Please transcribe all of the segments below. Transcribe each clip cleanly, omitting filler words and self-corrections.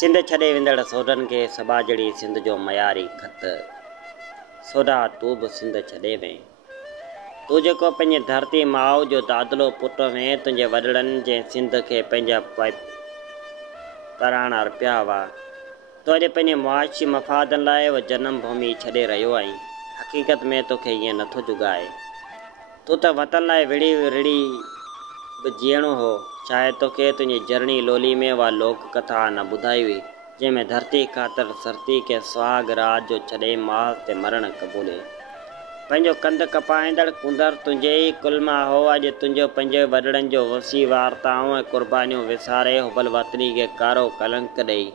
सिंध छॾे वेंदड़ सोडन के सबाजड़ी सिंध जो मयारी खत। सोडा तू भी सिंध छॾे वें, तू जेको पंहिंजे धरती माउ जो दादलो पुट में तुंहिंजे वॾड़नि जे सिंध के पंहिंजा पराणा रुपिया हुआ। तो अॼु पंहिंजे मुआशी मफ़ादनि लाइ उहो जनम भूमि छॾे रहियो आहीं। हक़ीक़त में तोखे ईअं नथो जुगाए। तू त वतन लाइ विड़ी रिड़ी बि जीअणो हो। शायदि तोखे तुंहिंजी जरणी लोली में उहा लोक कथा न ॿुधाई हुई, जंहिंमें धरती ख़ातिर सरती के सुहाग रात जो छॾे माउ ते मरण क़बूले। पंहिंजो कंध कपाईंदड़ कुंदर तुंहिंजे ई कुल मां हो। अॼु तुंहिंजो पंहिंजे वॾड़नि जो वसी वार्ताऊं ऐं क़ुर्बानियूं विसारे हुबल वतनी खे कारो कलंक ॾेई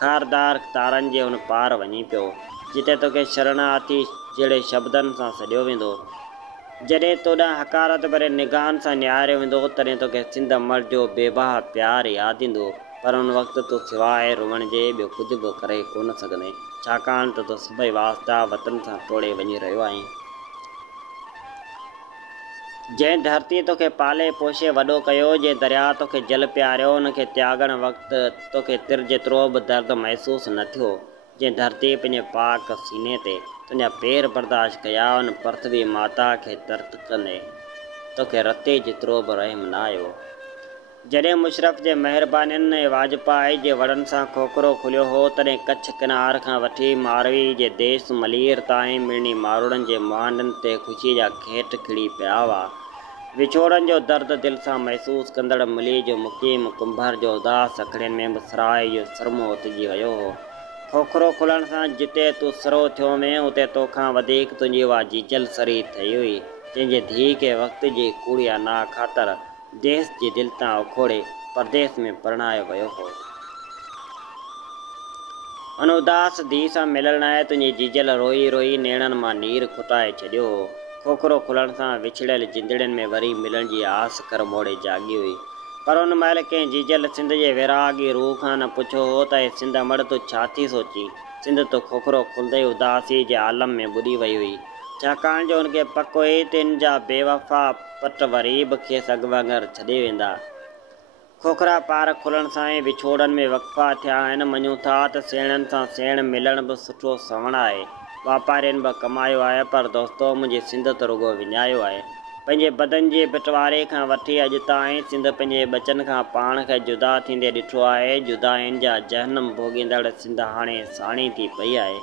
खारदार तारनि जे उन पार वञी पियो, जिते तोखे शरणार्थी जहिड़े शब्दनि सां सॾियो वेंदो। जॾहिं तोॾां हकारत भरे निगाहनि सां निहारियो वेंदो, तॾहिं तोखे सिंध मर्द जो बेबाह प्यार यादि ईंदो। पर उन वक़्तु तूं सवाइ रुअण जे ॿियो कुझु बि करे कोन सघंदे, छाकाणि त तूं सभई वास्ता वतन सां टोड़े वञी रहियो आहीं। जंहिं धरती तोखे पाले पोषे वॾो कयो, जंहिं दरिया तोखे जल पियारियो, उनखे त्यागण वक़्तु तोखे तिर जेतिरो बि दर्द महसूसु न थियो। जंहिं धरती पंहिंजे पाक सीने ते तुंहिंजा पेर बर्दाश्त कया, उन पृथ्वी माता खे तर्त कंदे तोखे रते जेतिरो बि रहम न आयो। जॾहिं मुशरफ जे महिरबानियुनि ऐं वाजपाई जे वड़नि सां खोखरो खुलियो हो, तॾहिं कच्छ किनार खां वठी मारवी जे देश मलीर ताईं मिड़नी मारोड़नि जे मुहाननि ते ख़ुशी जा खेट खिड़ी पिया हुआ। विछोड़नि जो दर्द दिलि सां महसूसु कंदड़ मिली जो मुक़ीम कुंभर जो उदास अखड़ियुनि में बि सराय जो सरमो उथिजी वियो हो। खोखरो खुलण सां जिते तूं सरो थियो में, उते तोखां वधीक तुंहिंजी उहा जीजल सरी ठही हुई, जंहिंजे धीउ खे वक़्त जी कूड़िया ना ख़ातिर देश जी दिलि तां उखोड़े परदेस में परणायो वियो हो। उन उदास धीउ सां मिलण लाइ तुंहिंजी जीजल रोई रोई नेणनि मां नीर खुटाए छॾियो हो। खोखरो खुलण सां विछड़ियल जिंदड़ियुनि में वरी मिलण जी आस कर मोड़े जागी हुई। पर उन महिल कंहिं जीजल सिंध जे विरागी रूह खां न पुछो हो त हे सिंध मड़ तूं छा थी सोची। सिंध तो खोखरो खुलंदे उदासी जे आलम में ॿुॾी वई हुई, छाकाणि जो उनखे पक हुई त इन जा बेवफ़ा पट वरी बि खेसि अॻुवांगर छॾे वेंदा। खोखरा पार खुलण सां ई विछोड़नि में वक़फ़ा थिया आहिनि। मञूं था त सेणनि सां सेण मिलण बि सुठो सवण आहे। वापारियुनि बि कमायो आहे, पर दोस्तो मुंहिंजी सिंध त रुॻो विञायो आहे। पंहिंजे बदन जे बंटवारे खां वठी अॼु ताईं सिंध पंहिंजे बचनि खां पाण खे जुदा थींदे ॾिठो आहे। जुदाइनि जा जहनम भोॻींदड़ सिंध हाणे साणी थी पई आहे।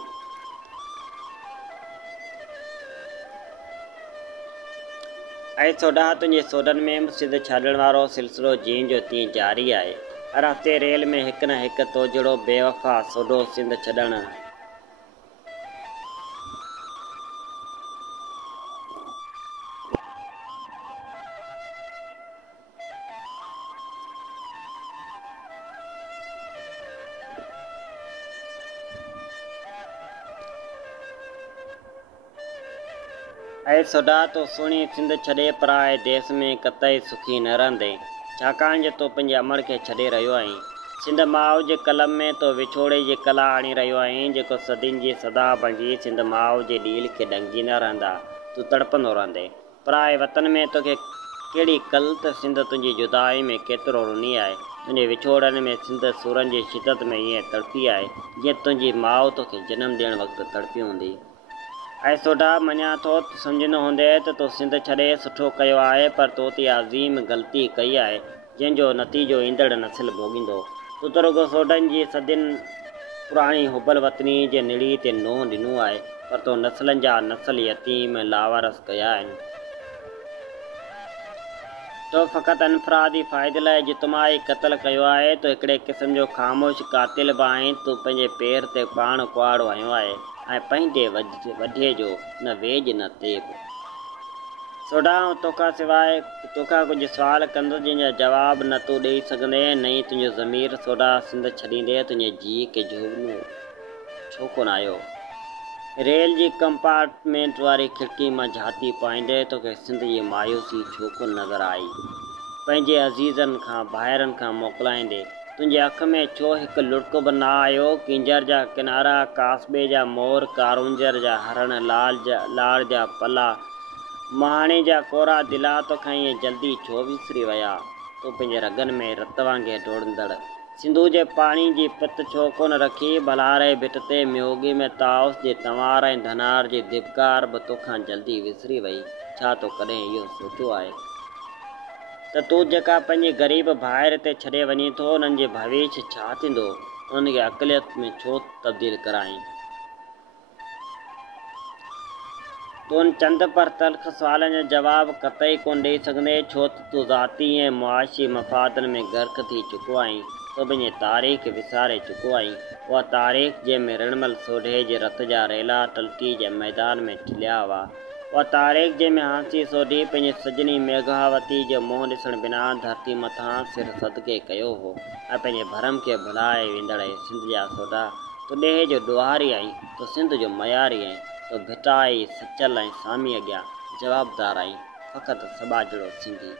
ऐं सोडा तुंहिंजे सोडनि में बि सिंध छॾण वारो सिलसिलो जीअं जो तीअं जारी आहे। हर हफ़्ते रेल में हिकु न हिकु तो जहिड़ो बेवफ़ा सोडो सिंध छॾण ऐं सोडा तो सुहिणी सिंध छॾे पराए देश में कतई सुखी न रहंदे, छाकाणि जो तो पंहिंजे अमड़ खे छॾे रहियो आहीं। सिंध माउ जे कलम में तो विछोड़े जी कला आणी रहियो आहीं, जेको सदियुनि जी सदा बणिजी सिंध माउ जे ॾील खे ॾंगींदा रहंदा। तूं तड़पंदो रहंदे पराए वतन में तोखे कहिड़ी कल त सिंध तुंहिंजी जुदाई में केतिरो रुनी आहे। तुंहिंजे विछोड़नि में सिंध सूरनि जी शिदत में ईअं तड़पी आहे, जीअं तुंहिंजी माउ तोखे जनमु ॾियणु वक़्तु तड़पी हूंदी। ऐं सोडा मञा थो त सम्झंदो हूंदे त तो सिंध छॾे सुठो कयो आहे, पर तो ते अज़ीम ग़लती कई आहे, जंहिंजो नतीजो ईंदड़ नसिल भोॻींदो। तूं त रुॻो सोडनि जी सदियुनि पुराणी हुबल वतनी जे निड़ी ते नोह ॾिनो आहे, पर तो नसलनि जा नसल यतीम लावारस कया आहिनि। तो फ़क़ति अनफरादी फ़ाइदे लाइ जितमाही क़तल कयो आहे। तो हिकिड़े क़िस्म जो ख़ामोश कातिल बि आहीं। तूं पंहिंजे पेर ते पाण कुआड़ो हयो आहे ऐं पंहिंजे वढे जो न वेझ न तेब। सोडा तोखां सवाइ तोखां कुझु सुवाल कंदुसि, जंहिंजा जवाब न तूं ॾेई सघंदे न ई तुंहिंजो ज़मीर। सोडा सिंध छॾींदे तुंहिंजे जीउ खे झुॻिनो छो कोन आयो। रेल जी कंपार्टमेंट वारी खिड़की मां झाती पाईंदे तोखे सिंध जी मायूसी छो कोन नज़र आई। पंहिंजे अज़ीज़नि खां भाइरनि खां मोकिलाईंदे तुंहिंजे अख में छो हिकु लुड़क बि न आयो। किंजर जा किनारा, कासबे जा मोर, कारूंजर जा हरण, लाड़ जा पला, महाणी जा कोरा दिला तोखां ईअं जल्दी छो विसरी विया। तो पंहिंजे रगनि में रत वांगुरु डोड़ंदड़ सिंधु जे पाणी जी पित छो कोन रखी भलारे भिट ते म्योगी में ताउस जे तंवार ऐं धनार जी दिपकार बि तोखां जल्दी विसरी वई। छा तो कॾहिं इहो सोचियो आहे त तूं जेका पंहिंजे ग़रीब भाइर ते छॾे वञी थो उन्हनि जे भविष्य छा थींदो? उन्हनि खे अक़लियत में छो तब्दील कराईं? तूं उन चंद पर तल्ख़ सुवालनि जो जवाबु क़तई कोन ॾेई सघंदे, छो त तूं ज़ाती ऐं मुआशी मफ़ादनि में गर्क थी चुको आहीं। तो पंहिंजी तारीख़ विसारे चुको आहीं, उहा तारीख़ जंहिंमें रिणमल सोढे जे रत जा रेला टलटी जे मैदान में ठिलिया हुआ, उहा तारीख़ जंहिंमें हांसी सोढी पंहिंजी सजनी मेघावती जो मुंहुं ॾिसण बिना धरती मथां सिर सदके कयो हो ऐं पंहिंजे भरम खे भुलाए वेंदड़ सिंध जा सोढा। तूं ॾेह जो ॾुहारी आहीं, तूं सिंध जो मयारी आहीं, तो भिटाई सचल ऐं सामी अॻियां जवाबदार आहीं, फ़क़ति सॿाझड़ो सिंधी।